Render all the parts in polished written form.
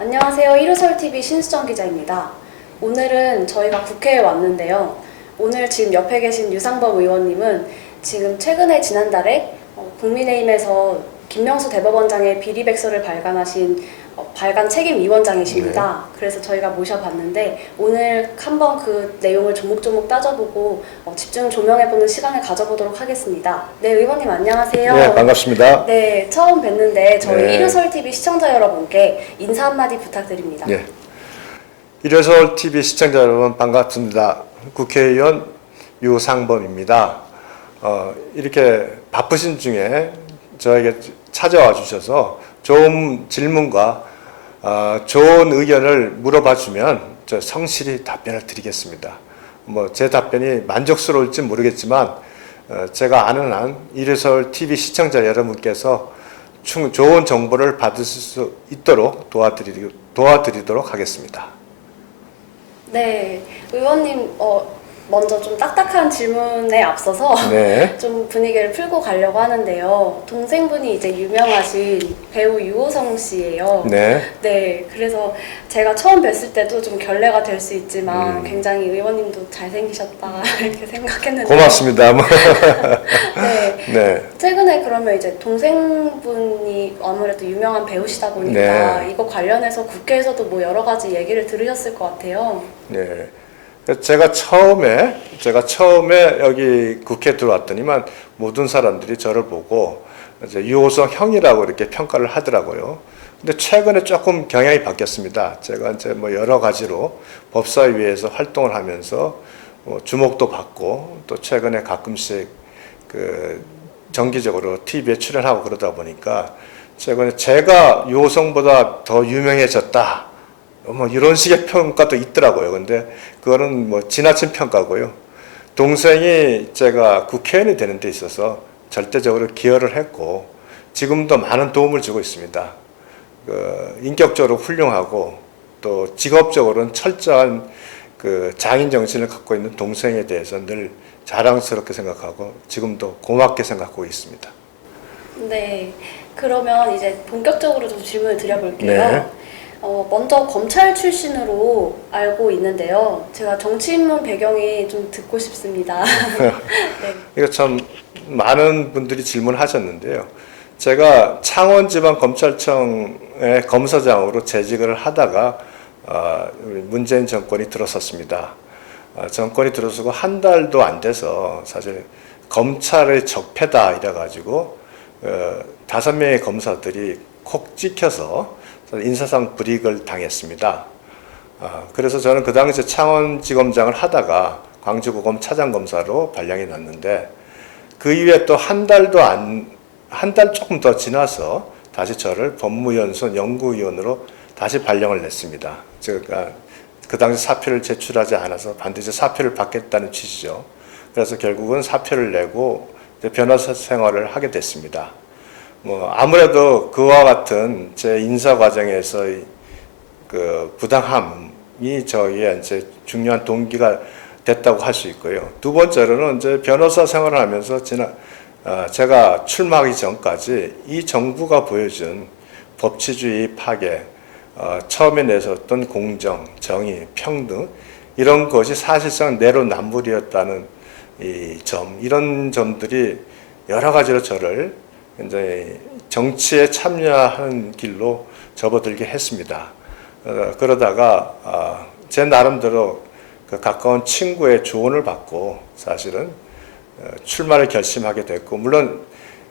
안녕하세요. 1호설TV 신수정 기자입니다. 오늘은 저희가 국회에 왔는데요. 오늘 지금 옆에 계신 유상범 의원님은 지금 최근에 지난달에 국민의힘에서 김명수 대법원장의 비리백서를 발간하신 발간 책임위원장이십니다. 네. 그래서 저희가 모셔봤는데 오늘 한번 그 내용을 조목조목 따져보고 집중 조명해보는 시간을 가져보도록 하겠습니다. 네, 의원님 안녕하세요. 네, 반갑습니다. 네, 처음 뵙는데 저희 네. 1호설TV 시청자 여러분께 인사 한마디 부탁드립니다. 네. 일요설 TV 시청자 여러분 반갑습니다. 국회의원 유상범입니다. 이렇게 바쁘신 중에 저에게 찾아와 주셔서 좋은 질문과 좋은 의견을 물어봐 주면 저 성실히 답변을 드리겠습니다. 제 답변이 만족스러울지 모르겠지만 제가 아는 한 일요설 TV 시청자 여러분께서 좋은 정보를 받으실 수 있도록 도와드리도록 하겠습니다. 네, 의원님 먼저 좀 딱딱한 질문에 앞서서 네. 좀 분위기를 풀고 가려고 하는데요. 동생분이 이제 유명하신 배우 유호성 씨예요. 네. 네, 그래서 제가 처음 뵀을 때도 좀 결례가 될 수 있지만 굉장히 의원님도 잘생기셨다 이렇게 생각했는데 고맙습니다. 네. 네. 최근에 그러면 이제 동생분이 아무래도 유명한 배우시다 보니까 네. 이거 관련해서 국회에서도 뭐 여러 가지 얘기를 들으셨을 것 같아요. 네. 제가 처음에 여기 국회에 들어왔더니만 모든 사람들이 저를 보고 이제 유호성 형이라고 이렇게 평가를 하더라고요. 근데 최근에 조금 경향이 바뀌었습니다. 제가 이제 여러 가지로 법사위에서 활동을 하면서 주목도 받고 또 최근에 가끔씩 그 정기적으로 TV에 출연하고 그러다 보니까 최근에 제가 유호성보다 더 유명해졌다. 이런 식의 평가도 있더라고요. 근데 그거는 지나친 평가고요. 동생이 제가 국회의원이 되는 데 있어서 절대적으로 기여를 했고 지금도 많은 도움을 주고 있습니다. 인격적으로 훌륭하고 또 직업적으로는 철저한 장인 정신을 갖고 있는 동생에 대해서 늘 자랑스럽게 생각하고 지금도 고맙게 생각하고 있습니다. 네, 그러면 이제 본격적으로 좀 질문을 드려볼게요. 네. 먼저 검찰 출신으로 알고 있는데요. 제가 정치인문 배경이 좀 듣고 싶습니다. 네. 이거 참 많은 분들이 질문하셨는데요. 제가 창원지방검찰청의 검사장으로 재직을 하다가 우리 문재인 정권이 들어섰습니다. 정권이 들어서고 한 달도 안 돼서 사실 검찰의 적폐다 이래가지고 5명의 검사들이 콕 찍혀서 인사상 불이익을 당했습니다. 그래서 저는 그 당시에 창원지검장을 하다가 광주고검 차장검사로 발령이 났는데 그 이후에 또 한 달 조금 더 지나서 다시 저를 법무연수원 연구위원으로 다시 발령을 냈습니다. 제가 그 당시 사표를 제출하지 않아서 반드시 사표를 받겠다는 취지죠. 그래서 결국은 사표를 내고 변호사 생활을 하게 됐습니다. 아무래도 그와 같은 제 인사 과정에서의 그 부당함이 저희의 이제 중요한 동기가 됐다고 할 수 있고요. 두 번째로는 이제 변호사 생활을 하면서 제가 출마하기 전까지 이 정부가 보여준 법치주의 파괴, 처음에 내세웠던 공정, 정의, 평등 이런 것이 사실상 내로남불이었다는 이런 점들이 여러 가지로 저를 이제 정치에 참여하는 길로 접어들게 했습니다. 그러다가 제 나름대로 그 가까운 친구의 조언을 받고 사실은 출마를 결심하게 됐고, 물론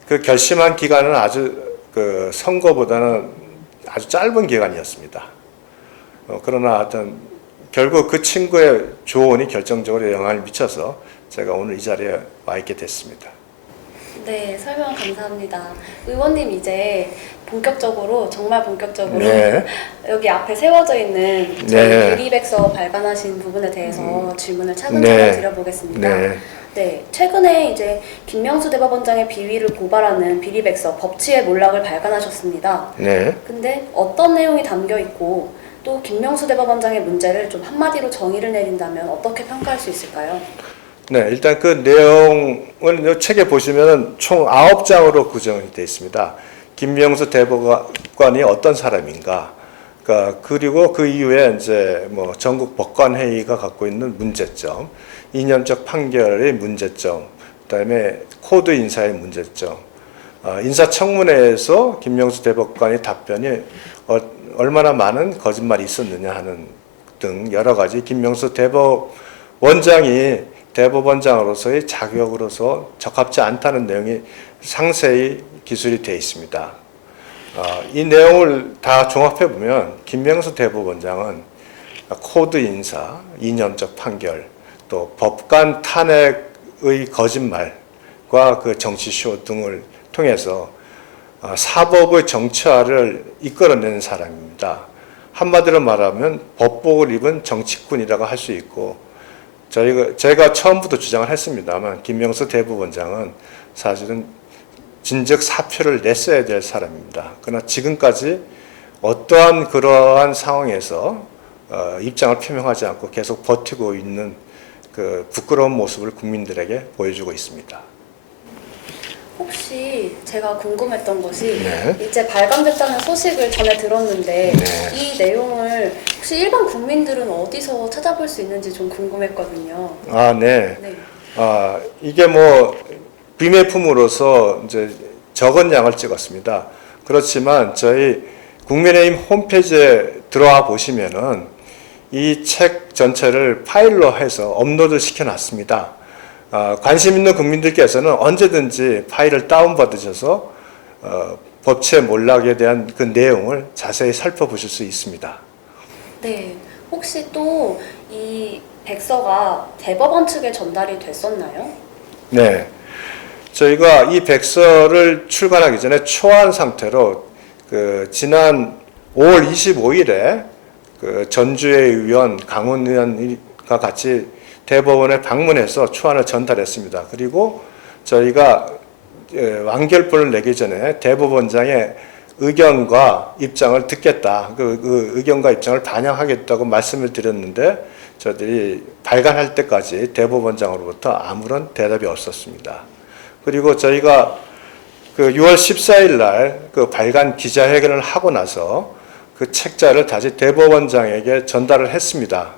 그 결심한 기간은 아주 그 선거보다는 아주 짧은 기간이었습니다. 그러나 하여튼 결국 그 친구의 조언이 결정적으로 영향을 미쳐서 제가 오늘 이 자리에 와 있게 됐습니다. 네, 설명 감사합니다. 의원님 이제 정말 본격적으로 네. 여기 앞에 세워져 있는 저희 네. 비리백서 발간하신 부분에 대해서 질문을 차근차근 네. 드려보겠습니다. 네. 네, 최근에 이제 김명수 대법원장의 비위를 고발하는 비리백서 법치의 몰락을 발간하셨습니다. 네. 근데 어떤 내용이 담겨 있고 또 김명수 대법원장의 문제를 좀 한마디로 정의를 내린다면 어떻게 평가할 수 있을까요? 네, 일단 그 내용은 이 책에 보시면은 총 9장으로 구성이 되어 있습니다. 김명수 대법관이 어떤 사람인가, 그러니까 그리고 그 이후에 이제 뭐 전국 법관회의가 갖고 있는 문제점, 이념적 판결의 문제점, 그다음에 코드 인사의 문제점, 인사청문회에서 김명수 대법관의 답변이 얼마나 많은 거짓말이 있었느냐 하는 등 여러 가지 김명수 대법원장이 대법원장으로서의 자격으로서 적합지 않다는 내용이 상세히 기술이 되어 있습니다. 이 내용을 다 종합해 보면 김명수 대법원장은 코드 인사, 이념적 판결, 또 법관 탄핵의 거짓말과 그 정치쇼 등을 통해서 사법의 정치화를 이끌어내는 사람입니다. 한마디로 말하면 법복을 입은 정치꾼이라고 할 수 있고, 제가 처음부터 주장을 했습니다만 김명수 대법원장은 사실은 진즉 사표를 냈어야 될 사람입니다. 그러나 지금까지 어떠한 그러한 상황에서 입장을 표명하지 않고 계속 버티고 있는 그 부끄러운 모습을 국민들에게 보여주고 있습니다. 혹시 제가 궁금했던 것이 네. 이제 발간됐다는 소식을 전해 들었는데 네. 이 내용을 혹시 일반 국민들은 어디서 찾아볼 수 있는지 좀 궁금했거든요. 네. 네. 이게 뭐 비매품으로서 이제 적은 양을 찍었습니다. 그렇지만 저희 국민의힘 홈페이지에 들어와 보시면은 이 책 전체를 파일로 해서 업로드 시켜놨습니다. 관심 있는 국민들께서는 언제든지 파일을 다운받으셔서 법체 몰락에 대한 그 내용을 자세히 살펴보실 수 있습니다. 네. 혹시 또 이 백서가 대법원 측에 전달이 됐었나요? 네. 저희가 이 백서를 출간하기 전에 초안 상태로 그 지난 5월 25일에 그 전주의 의원 강훈 의원과 같이 대법원에 방문해서 초안을 전달했습니다. 그리고 저희가 완결본을 내기 전에 대법원장의 의견과 입장을 듣겠다. 그 의견과 입장을 반영하겠다고 말씀을 드렸는데 저희들이 발간할 때까지 대법원장으로부터 아무런 대답이 없었습니다. 그리고 저희가 그 6월 14일 날 그 발간 기자회견을 하고 나서 그 책자를 다시 대법원장에게 전달을 했습니다.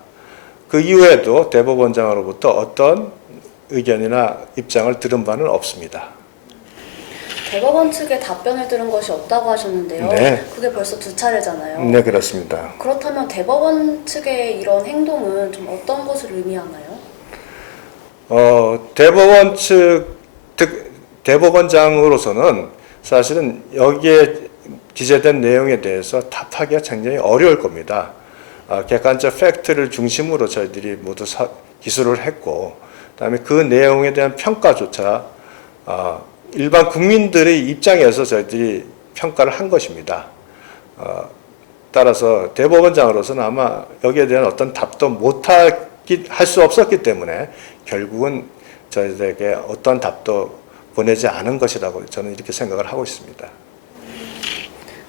그 이후에도 대법원장으로부터 어떤 의견이나 입장을 들은 바는 없습니다. 대법원 측의 답변을 들은 것이 없다고 하셨는데요. 네. 그게 벌써 두 차례잖아요. 네, 그렇습니다. 그렇다면 대법원 측의 이런 행동은 좀 어떤 것을 의미하나요? 대법원 대법원장으로서는 사실은 여기에 기재된 내용에 대해서 답하기가 굉장히 어려울 겁니다. 객관적 팩트를 중심으로 저희들이 모두 기술을 했고, 그다음에 그 내용에 대한 평가조차 일반 국민들의 입장에서 저희들이 평가를 한 것입니다. 따라서 대법원장으로서는 아마 여기에 대한 어떤 답도 할 수 없었기 때문에 결국은 저희들에게 어떤 답도 보내지 않은 것이라고 저는 이렇게 생각을 하고 있습니다.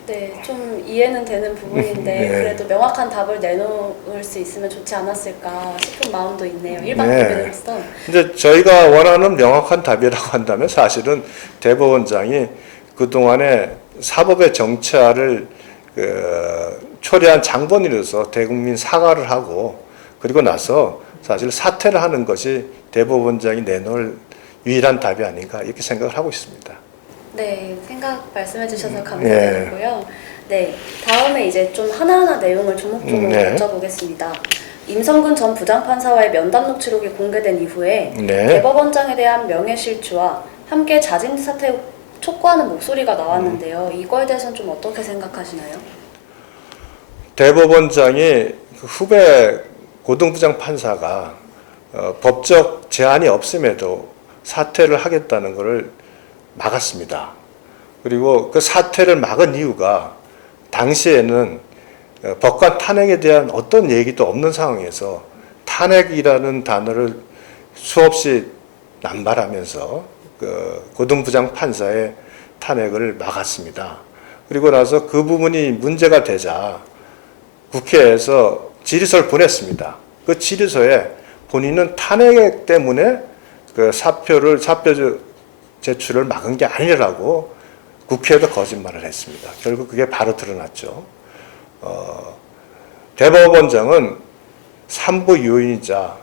네, 좀 이해는 되는 부분인데 네. 그래도 명확한 답을 내놓을 수 있으면 좋지 않았을까 싶은 마음도 있네요. 일반 네. 국민으로서. 이제 저희가 원하는 명확한 답이라고 한다면 사실은 대법원장이 그동안에 사법의 정치화를 초래한 장본인으로서 대국민 사과를 하고 그리고 나서 사실 사퇴를 하는 것이 대법원장이 내놓을 유일한 답이 아닌가 이렇게 생각을 하고 있습니다. 네, 생각 말씀해 주셔서 감사드리고요. 네, 다음에 이제 좀 하나하나 내용을 조목조목 네. 여쭤보겠습니다. 임성근 전 부장판사와의 면담 녹취록이 공개된 이후에 네. 대법원장에 대한 명예실추와 함께 자진 사퇴 촉구하는 목소리가 나왔는데요. 이거에 대해서는 좀 어떻게 생각하시나요? 대법원장이 그 후배 고등부장 판사가 법적 제한이 없음에도 사퇴를 하겠다는 것을 막았습니다. 그리고 그 사퇴를 막은 이유가 당시에는 법관 탄핵에 대한 어떤 얘기도 없는 상황에서 탄핵이라는 단어를 수없이 남발하면서 그 고등부장 판사의 탄핵을 막았습니다. 그리고 나서 그 부분이 문제가 되자 국회에서 질의서를 보냈습니다. 그 질의서에 본인은 탄핵 때문에 그 사표 제출을 막은 게 아니라고 국회에도 거짓말을 했습니다. 결국 그게 바로 드러났죠. 대법원장은 삼부 요인이자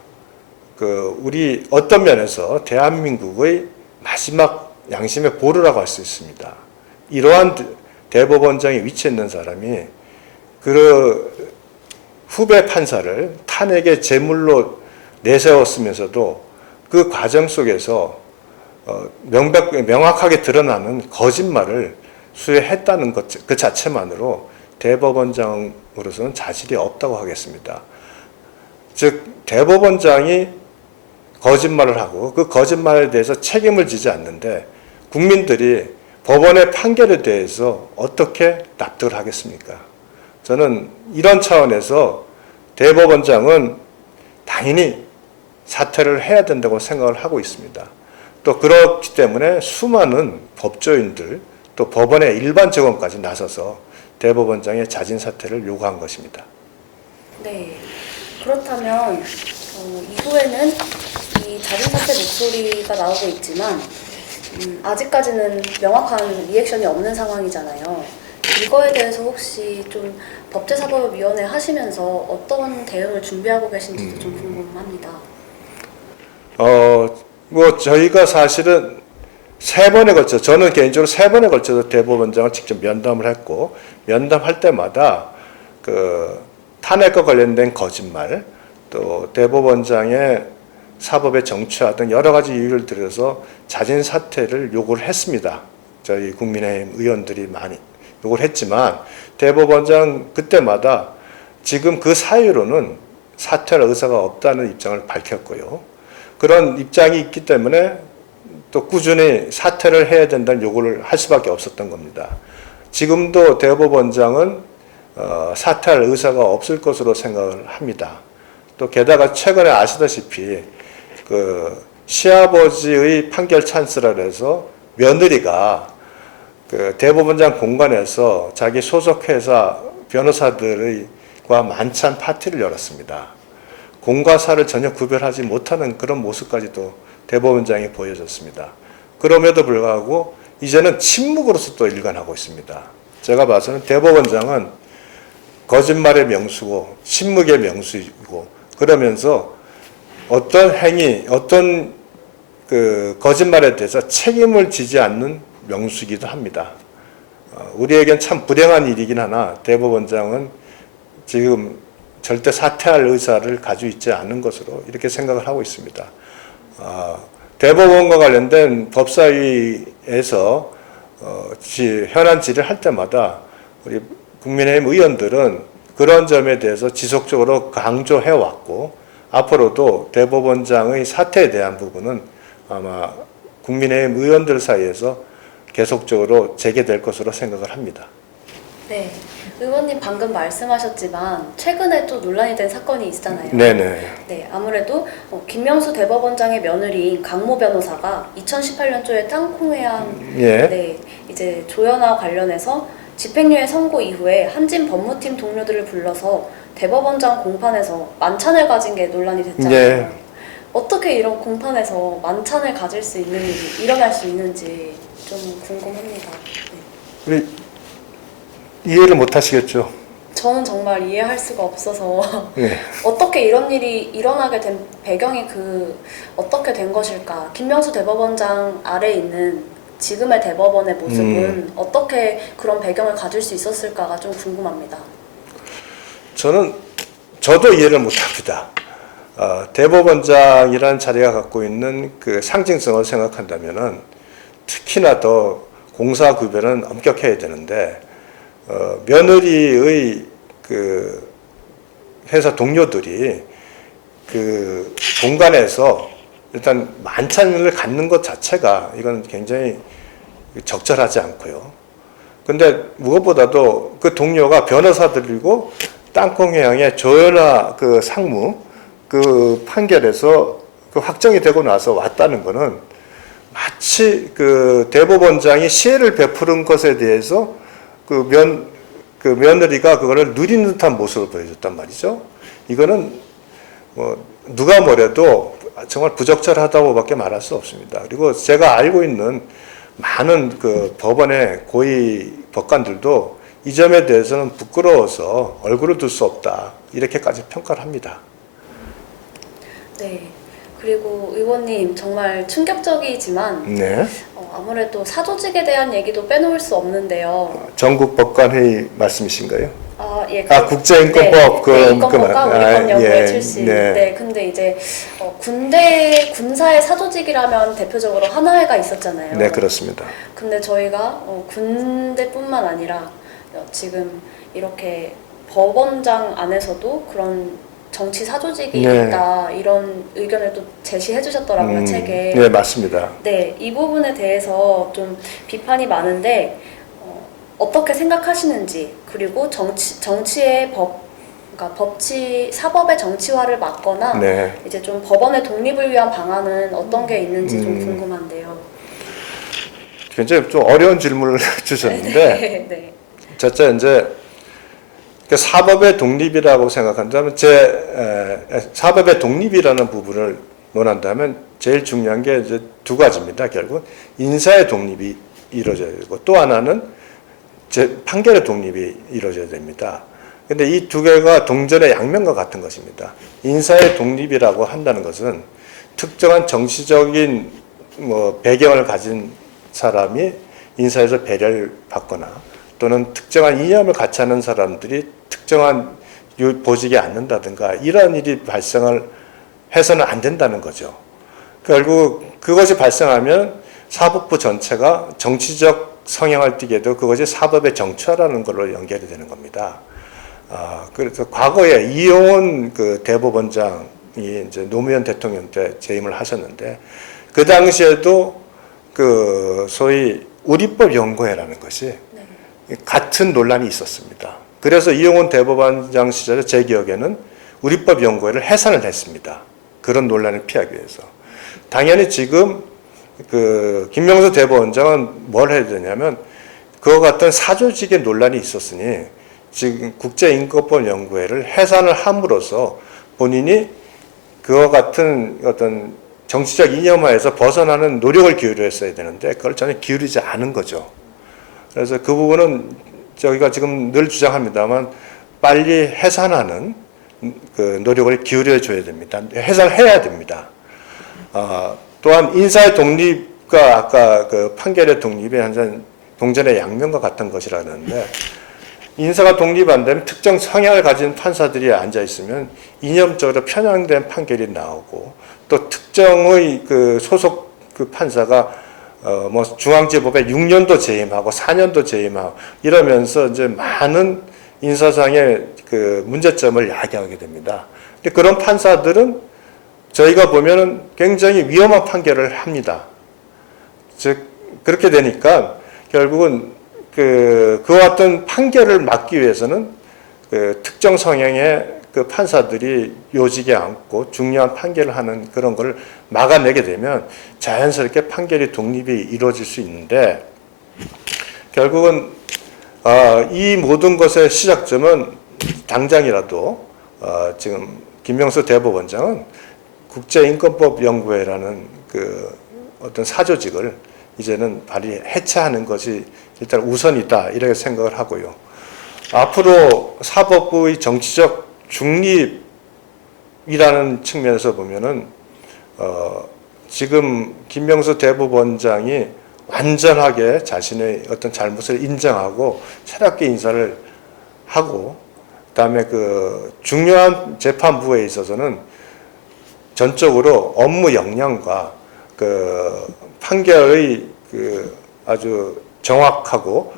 우리 어떤 면에서 대한민국의 마지막 양심의 보루라고 할 수 있습니다. 이러한 대법원장에 위치해 있는 사람이 그 후배 판사를 탄핵의 제물로 내세웠으면서도 그 과정 속에서 명확하게 드러나는 거짓말을 수행했다는 것 그 자체만으로 대법원장으로서는 자질이 없다고 하겠습니다. 즉 대법원장이 거짓말을 하고 그 거짓말에 대해서 책임을 지지 않는데 국민들이 법원의 판결에 대해서 어떻게 납득을 하겠습니까? 저는 이런 차원에서 대법원장은 당연히 사퇴를 해야 된다고 생각을 하고 있습니다. 또 그렇기 때문에 수많은 법조인들 또 법원의 일반 직원까지 나서서 대법원장의 자진 사퇴를 요구한 것입니다. 네. 그렇다면 이후에는 이 자진 사퇴 목소리가 나오고 있지만 아직까지는 명확한 리액션이 없는 상황이잖아요. 이거에 대해서 혹시 좀 법제사법위원회 하시면서 어떤 대응을 준비하고 계신지도 좀 궁금합니다. 저희가 사실은 저는 개인적으로 세 번에 걸쳐서 대법원장을 직접 면담을 했고, 면담할 때마다 탄핵과 관련된 거짓말, 또 대법원장의 사법의 정치화 등 여러 가지 이유를 들어서 자진 사퇴를 요구를 했습니다. 저희 국민의힘 의원들이 많이 요구를 했지만 대법원장 그때마다 지금 그 사유로는 사퇴할 의사가 없다는 입장을 밝혔고요. 그런 입장이 있기 때문에 또 꾸준히 사퇴를 해야 된다는 요구를 할 수밖에 없었던 겁니다. 지금도 대법원장은 사퇴할 의사가 없을 것으로 생각을 합니다. 또 게다가 최근에 아시다시피 시아버지의 판결 찬스라 해서 며느리가 대법원장 공간에서 자기 소속 회사 변호사들과 만찬 파티를 열었습니다. 공과 사를 전혀 구별하지 못하는 그런 모습까지도 대법원장이 보여줬습니다. 그럼에도 불구하고 이제는 침묵으로서 또 일관하고 있습니다. 제가 봐서는 대법원장은 거짓말의 명수고 침묵의 명수이고 그러면서 어떤 행위, 어떤 거짓말에 대해서 책임을 지지 않는 명수이기도 합니다. 우리에겐 참 불행한 일이긴 하나 대법원장은 지금 절대 사퇴할 의사를 가지고 있지 않은 것으로 이렇게 생각을 하고 있습니다. 대법원과 관련된 법사위에서 현안 질의를 할 때마다 우리 국민의힘 의원들은 그런 점에 대해서 지속적으로 강조해 왔고 앞으로도 대법원장의 사퇴에 대한 부분은 아마 국민의힘 의원들 사이에서 계속적으로 재개될 것으로 생각을 합니다. 네, 의원님 방금 말씀하셨지만 최근에 또 논란이 된 사건이 있잖아요. 네네. 네, 아무래도 김명수 대법원장의 며느리인 강모 변호사가 2018년도에 땅콩회항 네, 이제 조연화 관련해서 집행유예 선고 이후에 한진 법무팀 동료들을 불러서 대법원장 공판에서 만찬을 가진 게 논란이 됐잖아요. 네. 어떻게 이런 공판에서 만찬을 가질 수 있는 일이 일어날 수 있는지 좀 궁금합니다. 네. 우리 이해를 못 하시겠죠? 저는 정말 이해할 수가 없어서 네. 어떻게 이런 일이 일어나게 된 배경이 어떻게 된 것일까? 김명수 대법원장 아래 있는 지금의 대법원의 모습은 어떻게 그런 배경을 가질 수 있었을까가 좀 궁금합니다. 저도 이해를 못합니다. 대법원장이라는 자리가 갖고 있는 그 상징성을 생각한다면은 특히나 더 공사 구별은 엄격해야 되는데 며느리의 그 회사 동료들이 그 공간에서 일단 만찬을 갖는 것 자체가 이건 굉장히 적절하지 않고요. 근데 무엇보다도 그 동료가 변호사들이고 땅콩회항의 조연화 그 상무 그 판결에서 그 확정이 되고 나서 왔다는 거는 마치 그 대법원장이 시혜를 베푸는 것에 대해서 그 며느리가 그거를 누리는 듯한 모습을 보여줬단 말이죠. 이거는 누가 뭐래도 정말 부적절하다고밖에 말할 수 없습니다. 그리고 제가 알고 있는 많은 그 법원의 고위 법관들도 이 점에 대해서는 부끄러워서 얼굴을 들 수 없다. 이렇게까지 평가를 합니다. 네. 그리고 의원님 정말 충격적이지만 네. 아무래도 사조직에 대한 얘기도 빼놓을 수 없는데요. 전국 법관회의 말씀이신가요? 예, 국제인권법 네, 그 네, 인권법과 우리법연구회 예, 출신. 네. 네, 근데 이제 군사의 사조직이라면 대표적으로 하나회가 있었잖아요. 네, 그렇습니다. 근데 저희가 군대뿐만 아니라 지금 이렇게 법원장 안에서도 그런 정치 사조직이 네. 있다 이런 의견을 또 제시해 주셨더라고요, 책에. 네, 맞습니다. 네, 이 부분에 대해서 좀 비판이 많은데 어떻게 생각하시는지, 그리고 정치의 그러니까 사법의 정치화를 막거나 네. 이제 좀 법원의 독립을 위한 방안은 어떤 게 있는지 좀 궁금한데요. 굉장히 좀 어려운 질문을 주셨는데, 네, 네. 첫째 이제 사법의 독립이라고 생각한다면 사법의 독립이라는 부분을 논한다면 제일 중요한 게 이제 두 가지입니다. 결국 인사의 독립이 이루어져야 되고 또 하나는 판결의 독립이 이루어져야 됩니다. 근데 이 두 개가 동전의 양면과 같은 것입니다. 인사의 독립이라고 한다는 것은 특정한 정치적인 배경을 가진 사람이 인사에서 배려를 받거나 또는 특정한 이념을 같이 하는 사람들이 특정한 보직에 앉는다든가 이런 일이 발생을 해서는 안 된다는 거죠. 결국 그것이 발생하면 사법부 전체가 정치적 성향을 띠게 되고 그것이 사법의 정치화라는 걸로 연결이 되는 겁니다. 그래서 과거에 이용원 그 대법원장이 이제 노무현 대통령 때 재임을 하셨는데 그 당시에도 그 소위 우리법 연구회라는 것이 같은 논란이 있었습니다. 그래서 이용원 대법원장 시절에 제 기억에는 우리법 연구회를 해산을 했습니다. 그런 논란을 피하기 위해서. 당연히 지금 그 김명수 대법원장은 뭘 해야 되냐면 그와 같은 사조직의 논란이 있었으니 지금 국제인권법 연구회를 해산을 함으로써 본인이 그와 같은 어떤 정치적 이념화에서 벗어나는 노력을 기울였어야 되는데 그걸 전혀 기울이지 않은 거죠. 그래서 그 부분은 저희가 지금 늘 주장합니다만 빨리 해산하는 그 노력을 기울여 줘야 됩니다. 해산해야 됩니다. 또한 인사의 독립과 아까 그 판결의 독립이 한전 동전의 양면과 같은 것이라는데 인사가 독립 안 되면 특정 성향을 가진 판사들이 앉아 있으면 이념적으로 편향된 판결이 나오고 또 특정의 그 소속 그 판사가 중앙지법에 6년도 재임하고 4년도 재임하고 이러면서 이제 많은 인사상의 그 문제점을 야기하게 됩니다. 근데 그런 판사들은 저희가 보면은 굉장히 위험한 판결을 합니다. 즉 그렇게 되니까 결국은 그와 같은 판결을 막기 위해서는 그 특정 성향의 그 판사들이 요직에 앉고 중요한 판결을 하는 그런 걸 막아내게 되면 자연스럽게 판결이 독립이 이루어질 수 있는데 결국은 이 모든 것의 시작점은 당장이라도 지금 김명수 대법원장은 국제인권법 연구회라는 그 어떤 사조직을 이제는 발휘 해체하는 것이 일단 우선이다 이렇게 생각을 하고요. 앞으로 사법부의 정치적 중립이라는 측면에서 보면은 지금 김명수 대법원장이 완전하게 자신의 어떤 잘못을 인정하고 새롭게 인사를 하고 그다음에 그 중요한 재판부에 있어서는 전적으로 업무 역량과 그 판결의 그 아주 정확하고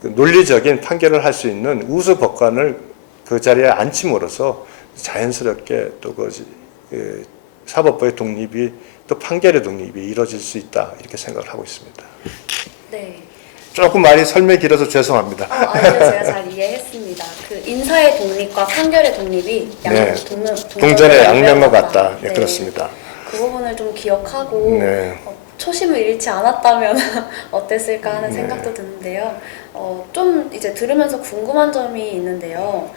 그 논리적인 판결을 할 수 있는 우수 법관을 그 자리에 앉힘으로써 자연스럽게 또 그 사법부의 독립이 또 판결의 독립이 이루어질 수 있다 이렇게 생각을 하고 있습니다. 네. 조금 말이 설명이 길어서 죄송합니다. 아니요, 제가 잘 이해했습니다. 그 인사의 독립과 판결의 독립이 동전의 양면과 같다. 네, 네. 그렇습니다. 그 부분을 좀 기억하고 네. 초심을 잃지 않았다면 어땠을까 하는 생각도 드는데요. 좀 이제 들으면서 궁금한 점이 있는데요.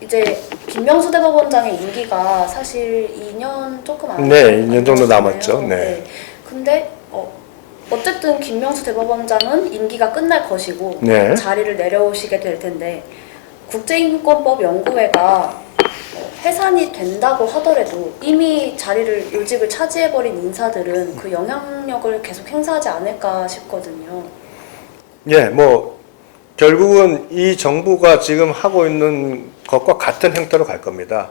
이제 김명수 대법원장의 임기가 사실 2년 조금 안 네, 2년 정도 남았잖아요. 남았죠. 네. 근데 어쨌든 김명수 대법원장은 임기가 끝날 것이고 네. 자리를 내려오시게 될 텐데 국제인권법 연구회가 해산이 된다고 하더라도 이미 자리를 요직을 차지해버린 인사들은 그 영향력을 계속 행사하지 않을까 싶거든요. 예, 뭐 결국은 이 정부가 지금 하고 있는 것과 같은 행태로 갈 겁니다.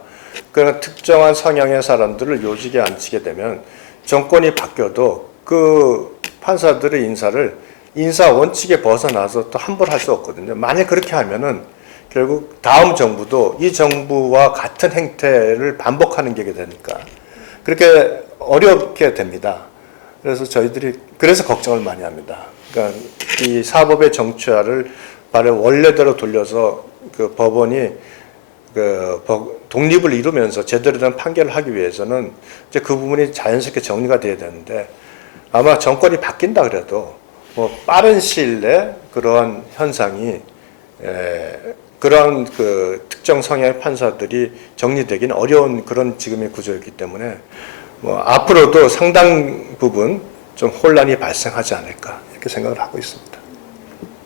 그러니까 특정한 성향의 사람들을 요직에 앉히게 되면 정권이 바뀌어도 그 판사들의 인사를 인사 원칙에 벗어나서 또 함부로 할 수 없거든요. 만약 그렇게 하면은 결국 다음 정부도 이 정부와 같은 행태를 반복하는 게 되니까 그렇게 어렵게 됩니다. 그래서 저희들이 그래서 걱정을 많이 합니다. 그러니까 이 사법의 정치화를 바로 원래대로 돌려서 그 법원이 독립을 이루면서 제대로 된 판결을 하기 위해서는 이제 그 부분이 자연스럽게 정리가 돼야 되는데 아마 정권이 바뀐다 그래도 뭐 빠른 시일 내에 그러한 현상이 그러한 그 특정 성향의 판사들이 정리되기는 어려운 그런 지금의 구조였기 때문에 뭐 앞으로도 상당 부분 좀 혼란이 발생하지 않을까 이렇게 생각을 하고 있습니다.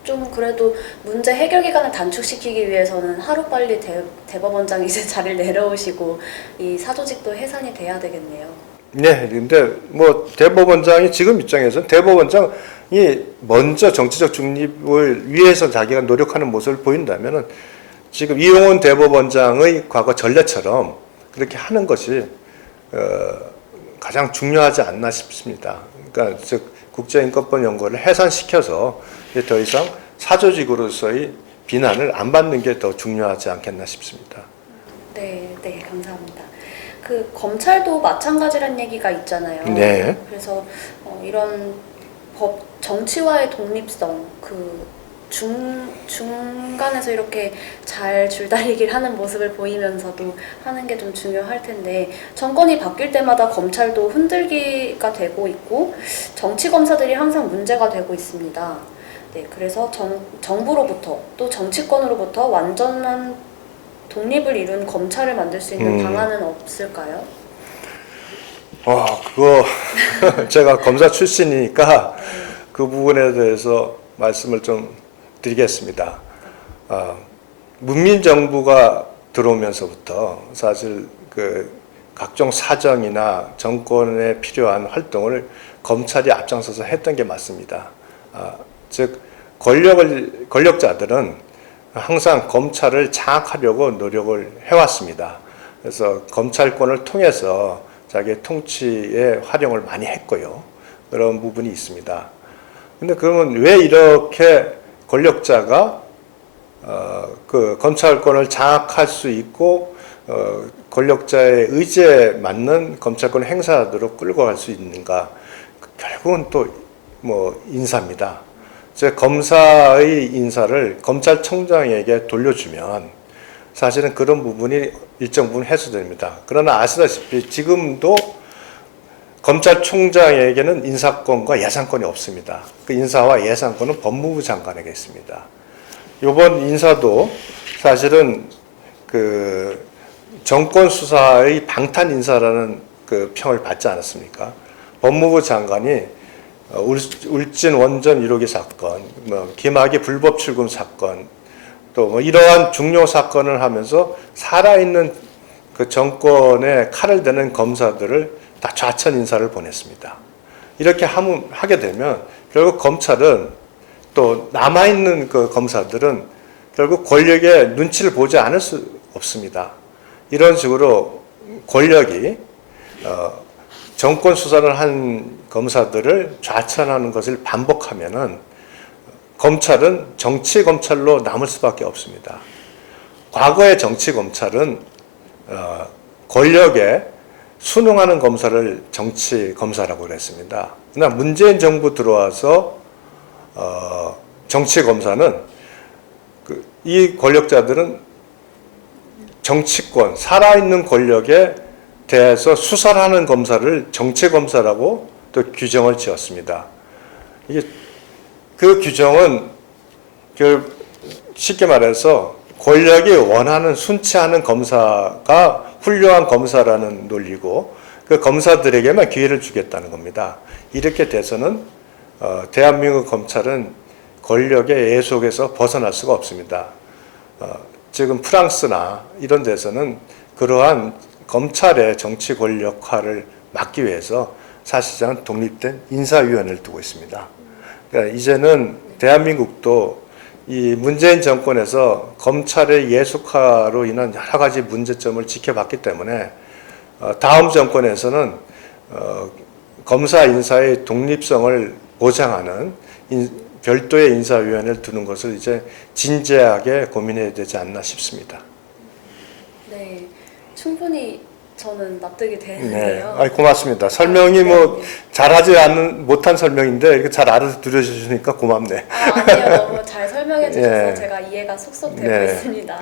좀 그래도 문제 해결 기간을 단축시키기 위해서는 하루빨리 대법원장이 이제 자리를 내려오시고 이 사조직도 해산이 돼야 되겠네요. 네, 근데 뭐 대법원장이 지금 입장에서는 대법원장이 먼저 정치적 중립을 위해서 자기가 노력하는 모습을 보인다면은 지금 이용원 대법원장의 과거 전례처럼 그렇게 하는 것이 가장 중요하지 않나 싶습니다. 그러니까 즉 국제인권법 연구를 해산시켜서 더 이상 사조직으로서의 비난을 안 받는 게 더 중요하지 않겠나 싶습니다. 네, 네, 감사합니다. 그 검찰도 마찬가지란 얘기가 있잖아요. 네. 그래서 이런 법 정치와의 독립성 중간에서 이렇게 잘 줄다리기를 하는 모습을 보이면서도 하는 게 좀 중요할 텐데 정권이 바뀔 때마다 검찰도 흔들기가 되고 있고 정치 검사들이 항상 문제가 되고 있습니다. 네, 그래서 정부로부터 또 정치권으로부터 완전한 독립을 이룬 검찰을 만들 수 있는 방안은 없을까요? 그거 제가 검사 출신이니까 그 부분에 대해서 말씀을 좀 드리겠습니다. 문민정부가 들어오면서부터 사실 그 각종 사정이나 정권에 필요한 활동을 검찰이 앞장서서 했던 게 맞습니다. 즉 권력자들은 항상 검찰을 장악하려고 노력을 해왔습니다. 그래서 검찰권을 통해서 자기의 통치에 활용을 많이 했고요. 그런 부분이 있습니다. 근데 그러면 왜 이렇게 권력자가 그 검찰권을 장악할 수 있고 권력자의 의지에 맞는 검찰권 행사하도록 끌고 갈 수 있는가? 결국은 또 뭐 인사입니다. 즉 검사의 인사를 검찰총장에게 돌려주면 사실은 그런 부분이 일정 부분 해소됩니다. 그러나 아시다시피 지금도 검찰총장에게는 인사권과 예산권이 없습니다. 그 인사와 예산권은 법무부 장관에게 있습니다. 이번 인사도 사실은 그 정권 수사의 방탄 인사라는 그 평을 받지 않았습니까? 법무부 장관이 울진 원전 1호기 사건, 김학의 불법 출금 사건, 또 이러한 중요 사건을 하면서 살아있는 그 정권에 칼을 대는 검사들을 다 좌천 인사를 보냈습니다. 이렇게 하게 되면 결국 검찰은 또 남아있는 그 검사들은 결국 권력의 눈치를 보지 않을 수 없습니다. 이런 식으로 권력이 정권 수사를 한 검사들을 좌천하는 것을 반복하면은 검찰은 정치 검찰로 남을 수밖에 없습니다. 과거의 정치 검찰은 권력에 순응하는 검사를 정치 검사라고 그랬습니다. 그러나 문재인 정부 들어와서 정치 검사는 이 권력자들은 정치권, 살아있는 권력에 대해서 수사를 하는 검사를 정치 검사라고 또 규정을 지었습니다. 이게 그 규정은 쉽게 말해서 권력이 원하는 순치하는 검사가 훌륭한 검사라는 논리고 그 검사들에게만 기회를 주겠다는 겁니다. 이렇게 돼서는 대한민국 검찰은 권력의 예속에서 벗어날 수가 없습니다. 지금 프랑스나 이런 데서는 그러한 검찰의 정치 권력화를 막기 위해서 사실상 독립된 인사위원회를 두고 있습니다. 그러니까 이제는 대한민국도 이 문재인 정권에서 검찰의 예속화로 인한 여러 가지 문제점을 지켜봤기 때문에 다음 정권에서는 검사 인사의 독립성을 보장하는 별도의 인사위원회를 두는 것을 이제 진지하게 고민해야 되지 않나 싶습니다. 네, 충분히 저는 납득이 네, 되는데요. 고맙습니다. 설명이 네. 뭐 잘하지 않은 못한 설명인데 이렇게 잘 알아들어주시니까 고맙네. 아니요, 너무 잘 설명해 주셔서 예. 제가 이해가 쏙쏙 되고 네. 있습니다.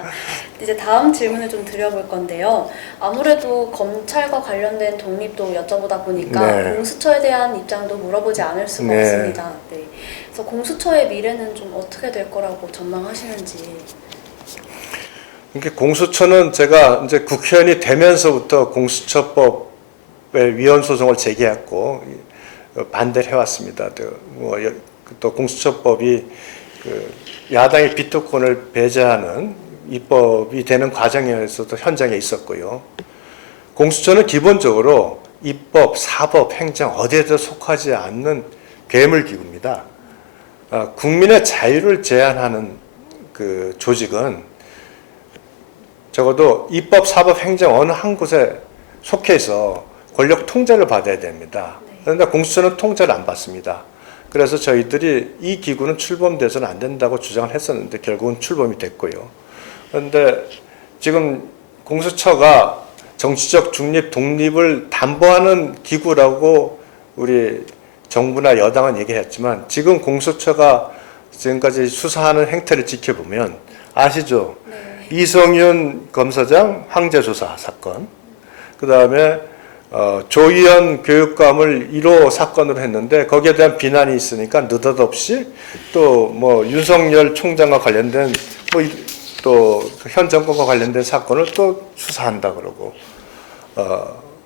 이제 다음 질문을 좀 드려볼 건데요. 아무래도 검찰과 관련된 독립도 여쭤보다 보니까 네. 공수처에 대한 입장도 물어보지 않을 수가 네. 없습니다. 네. 그래서 공수처의 미래는 좀 어떻게 될 거라고 전망하시는지. 이렇게 공수처는 제가 이제 국회의원이 되면서부터 공수처법의 위헌 소송을 제기했고 반대를 해왔습니다. 또 공수처법이 그 야당의 비토권을 배제하는 입법이 되는 과정에서도 현장에 있었고요. 공수처는 기본적으로 입법, 사법, 행정 어디에도 속하지 않는 괴물기구입니다. 국민의 자유를 제한하는 그 조직은 적어도 입법, 사법, 행정 어느 한 곳에 속해서 권력 통제를 받아야 됩니다. 그런데 공수처는 통제를 안 받습니다. 그래서 저희들이 이 기구는 출범돼서는 안 된다고 주장을 했었는데 결국은 출범이 됐고요. 그런데 지금 공수처가 정치적 중립, 독립을 담보하는 기구라고 우리 정부나 여당은 얘기했지만 지금 공수처가 지금까지 수사하는 행태를 지켜보면 아시죠? 네. 이성윤 검사장 황제조사 사건, 그 다음에 조희연 교육감을 1호 사건으로 했는데 거기에 대한 비난이 있으니까 느닷없이 또 뭐 윤석열 총장과 관련된 또 현 정권과 관련된 사건을 또 수사한다 그러고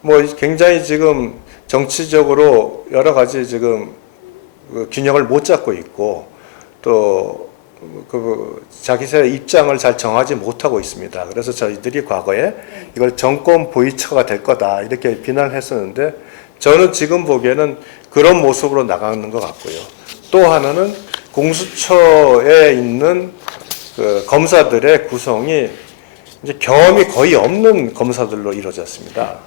뭐 굉장히 지금 정치적으로 여러 가지 지금 그 균형을 못 잡고 있고 또 그 자기의 입장을 잘 정하지 못하고 있습니다. 그래서 저희들이 과거에 이걸 정권 보이처가 될 거다 이렇게 비난을 했었는데 저는 지금 보기에는 그런 모습으로 나가는 것 같고요. 또 하나는 공수처에 있는 그 검사들의 구성이 이제 경험이 거의 없는 검사들로 이루어졌습니다.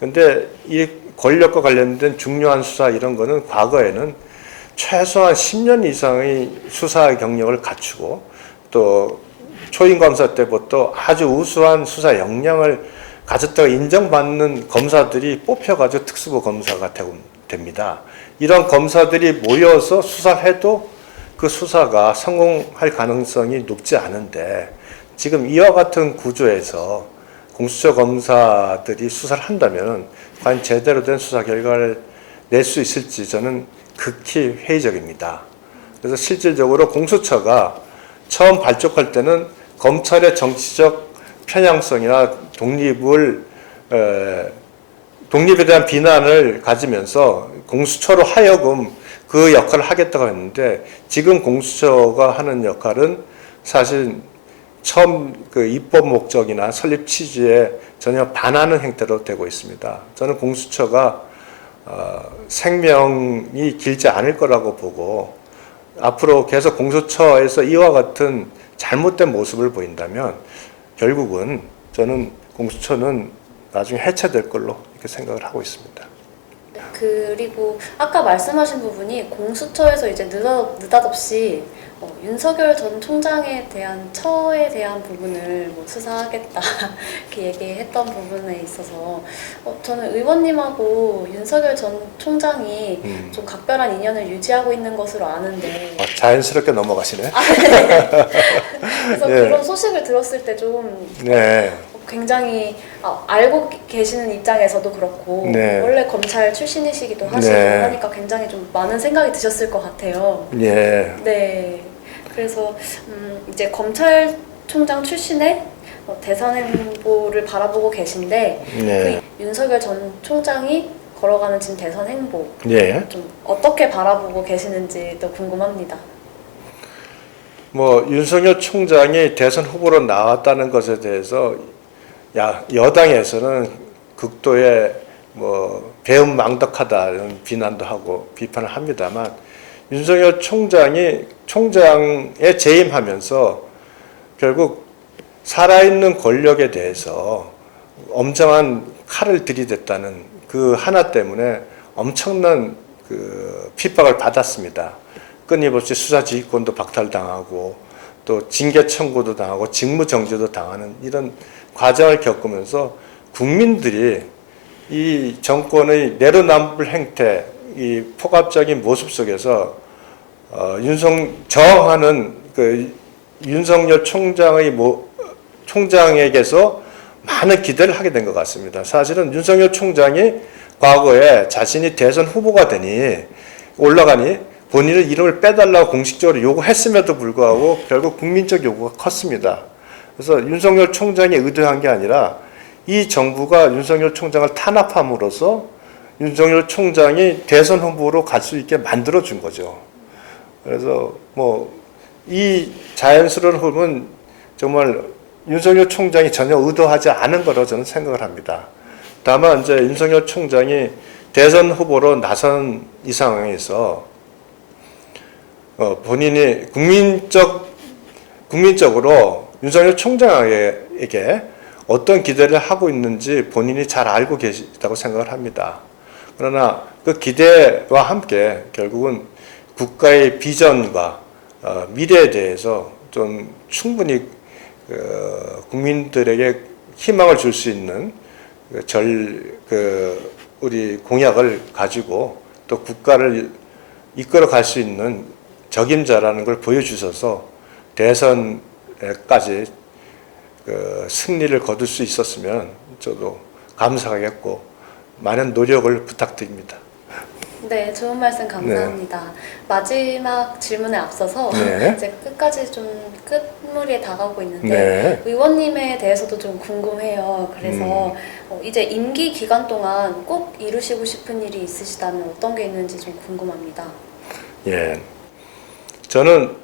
근데 이 권력과 관련된 중요한 수사 이런 거는 과거에는 최소한 10년 이상의 수사 경력을 갖추고 또 초임 검사 때부터 아주 우수한 수사 역량을 가졌다고 인정받는 검사들이 뽑혀가지고 특수부 검사가 됩니다. 이런 검사들이 모여서 수사를 해도 그 수사가 성공할 가능성이 높지 않은데 지금 이와 같은 구조에서 공수처 검사들이 수사를 한다면 과연 제대로 된 수사 결과를 낼 수 있을지 저는 극히 회의적입니다. 그래서 실질적으로 공수처가 처음 발족할 때는 검찰의 정치적 편향성이나 독립에 대한 비난을 가지면서 공수처로 하여금 그 역할을 하겠다고 했는데 지금 공수처가 하는 역할은 사실 처음 그 입법 목적이나 설립 취지에 전혀 반하는 행태로 되고 있습니다. 저는 공수처가 생명이 길지 않을 거라고 보고 앞으로 계속 공수처에서 이와 같은 잘못된 모습을 보인다면 결국은 저는 공수처는 나중에 해체될 걸로 이렇게 생각을 하고 있습니다. 네, 그리고 아까 말씀하신 부분이 공수처에서 이제 느닷없이 윤석열 전 총장에 대한 처에 대한 부분을 뭐 수사하겠다 이렇게 얘기했던 부분에 있어서 저는 의원님하고 윤석열 전 총장이 좀 각별한 인연을 유지하고 있는 것으로 아는데 자연스럽게 넘어가시네. 네. 그래서 네. 그런 소식을 들었을 때 좀 네. 굉장히 알고 계시는 입장에서도 그렇고 네. 원래 검찰 출신이시기도 하시고 네. 하니까 굉장히 좀 많은 생각이 드셨을 것 같아요. 예. 네. 그래서 이제 검찰총장 출신의 대선 행보를 바라보고 계신데 네. 그 윤석열 전 총장이 걸어가는 지금 대선 행보 예. 좀 어떻게 바라보고 계시는지도 궁금합니다. 뭐 윤석열 총장이 대선 후보로 나왔다는 것에 대해서 여당에서는 극도의 뭐 배은망덕하다는 비난도 하고 비판을 합니다만, 윤석열 총장이 총장에 재임하면서 결국 살아있는 권력에 대해서 엄정한 칼을 들이댔다는 그 하나 때문에 엄청난 그 핍박을 받았습니다. 끊임없이 수사지휘권도 박탈당하고 또 징계 청구도 당하고 직무정지도 당하는 이런 과정을 겪으면서 국민들이 이 정권의 내로남불 행태, 이 폭압적인 모습 속에서 저항하는 그 윤석열 총장에게서 많은 기대를 하게 된 것 같습니다. 사실은 윤석열 총장이 과거에 자신이 대선 후보가 올라가니 본인의 이름을 빼달라고 공식적으로 요구했음에도 불구하고 결국 국민적 요구가 컸습니다. 그래서 윤석열 총장이 의도한 게 아니라 이 정부가 윤석열 총장을 탄압함으로써 윤석열 총장이 대선 후보로 갈 수 있게 만들어준 거죠. 그래서 뭐 이 자연스러운 흐름은 정말 윤석열 총장이 전혀 의도하지 않은 거라고 저는 생각을 합니다. 다만 이제 윤석열 총장이 대선 후보로 나선 이 상황에서 본인이 국민적으로 윤석열 총장에게 어떤 기대를 하고 있는지 본인이 잘 알고 계시다고 생각을 합니다. 그러나 그 기대와 함께 결국은 국가의 비전과 미래에 대해서 좀 충분히 국민들에게 희망을 줄 수 있는 우리 공약을 가지고 또 국가를 이끌어 갈 수 있는 적임자라는 걸 보여주셔서 대선까지 승리를 거둘 수 있었으면 저도 감사하겠고 많은 노력을 부탁드립니다. 네, 좋은 말씀 감사합니다. 네. 마지막 질문에 앞서서 네. 이제 끝까지 좀 끝물에 다가오고 있는데 네. 의원님에 대해서도 좀 궁금해요. 그래서 이제 임기 기간 동안 꼭 이루시고 싶은 일이 있으시다면 어떤 게 있는지 좀 궁금합니다. 예, 저는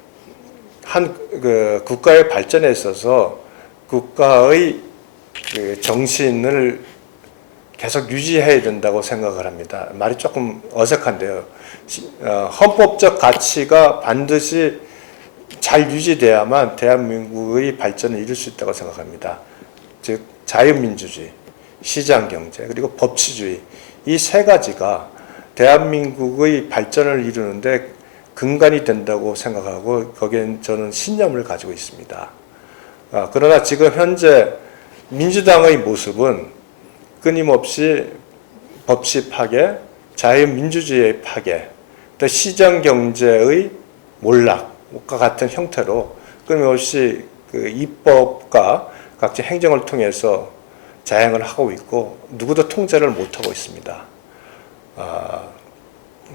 국가의 발전에 있어서 국가의 정신을 계속 유지해야 된다고 생각을 합니다. 말이 조금 어색한데요. 헌법적 가치가 반드시 잘 유지돼야만 대한민국의 발전을 이룰 수 있다고 생각합니다. 즉 자유민주주의, 시장경제, 그리고 법치주의, 이 세 가지가 대한민국의 발전을 이루는데 근간이 된다고 생각하고 거기엔 저는 신념을 가지고 있습니다. 그러나 지금 현재 민주당의 모습은 끊임없이 법치 파괴, 자유민주주의의 파괴, 또 시장경제의 몰락과 같은 형태로 끊임없이 그 입법과 각종 행정을 통해서 자행을 하고 있고 누구도 통제를 못하고 있습니다.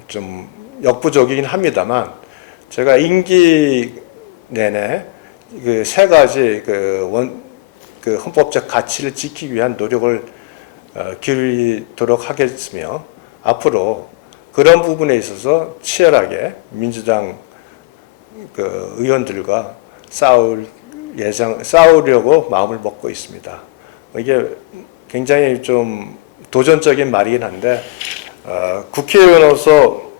좀 역부족이긴 합니다만 제가 임기 내내 그 세 가지 헌법적 가치를 지키기 위한 노력을 기울이도록 하겠으며 앞으로 그런 부분에 있어서 치열하게 민주당 의원들과 싸우려고 마음을 먹고 있습니다. 이게 굉장히 좀 도전적인 말이긴 한데 국회의원으로서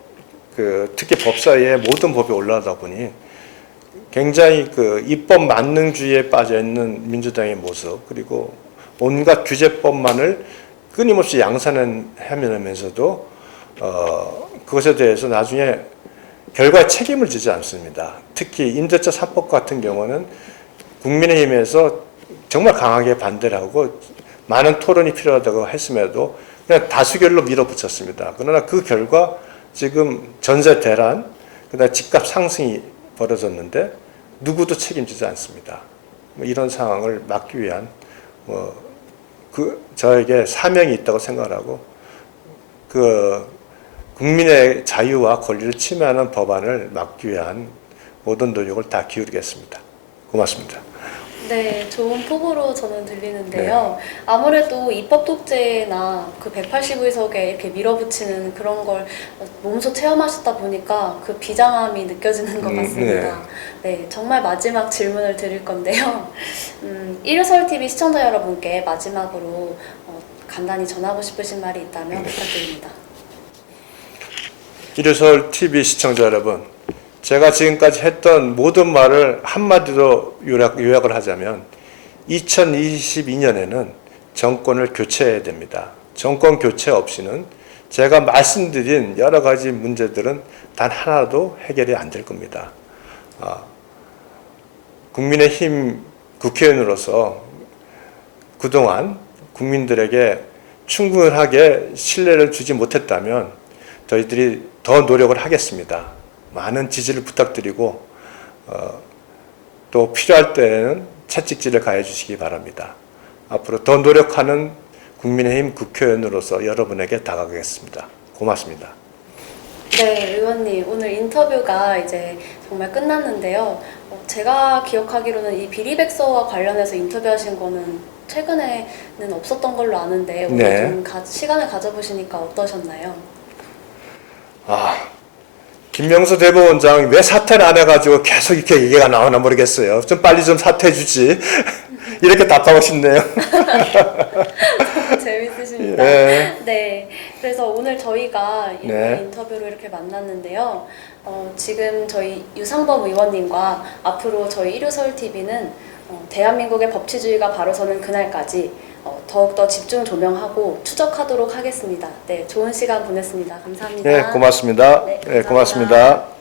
특히 법사위에 모든 법이 올라가다 보니 굉장히 입법 만능주의에 빠져 있는 민주당의 모습, 그리고 온갖 규제법만을 끊임없이 양산하면서도 그것에 대해서 나중에 결과에 책임을 지지 않습니다. 특히 임대차 3법 같은 경우는 국민의힘에서 정말 강하게 반대를 하고 많은 토론이 필요하다고 했음에도 그냥 다수결로 밀어붙였습니다. 그러나 그 결과 지금 전세 대란, 그다음 집값 상승이 벌어졌는데 누구도 책임지지 않습니다. 이런 상황을 막기 위한 저에게 사명이 있다고 생각하고 국민의 자유와 권리를 침해하는 법안을 막기 위한 모든 노력을 다 기울이겠습니다. 고맙습니다. 네, 좋은 폭으로 저는 들리는데요. 아무래도 입법 독재나 그 180의석에 이렇게 밀어붙이는 그런 걸 몸소 체험하셨다 보니까 그 비장함이 느껴지는 것 같습니다. 네, 정말 마지막 질문을 드릴 건데요. 일요서울TV 시청자 여러분께 마지막으로 간단히 전하고 싶으신 말이 있다면 부탁드립니다. 일요서울 TV 시청자 여러분, 제가 지금까지 했던 모든 말을 한마디로 요약을 하자면 2022년에는 정권을 교체해야 됩니다. 정권 교체 없이는 제가 말씀드린 여러 가지 문제들은 단 하나도 해결이 안 될 겁니다. 국민의힘 국회의원으로서 그동안 국민들에게 충분하게 신뢰를 주지 못했다면 저희들이 더 노력을 하겠습니다. 많은 지지를 부탁드리고 또 필요할 때는 채찍질을 가해 주시기 바랍니다. 앞으로 더 노력하는 국민의힘 국회의원으로서 여러분에게 다가가겠습니다. 고맙습니다. 네, 의원님 오늘 인터뷰가 이제 정말 끝났는데요. 제가 기억하기로는 이 비리백서와 관련해서 인터뷰하신 거는 최근에는 없었던 걸로 아는데 오늘 좀 시간을 가져보시니까 어떠셨나요? 김명수 대법원장 왜 사퇴를 안 해가지고 계속 이렇게 얘기가 나오나 모르겠어요. 좀 빨리 좀 사퇴해 주지. 이렇게 답하고 싶네요. 재밌으십니다. 네, 그래서 오늘 저희가 인터뷰로 이렇게 만났는데요. 지금 저희 유상범 의원님과 앞으로 저희 일요서울TV는 대한민국의 법치주의가 바로 서는 그날까지 더욱더 집중 조명하고 추적하도록 하겠습니다. 네, 좋은 시간 보냈습니다. 감사합니다. 네, 고맙습니다. 네, 고맙습니다.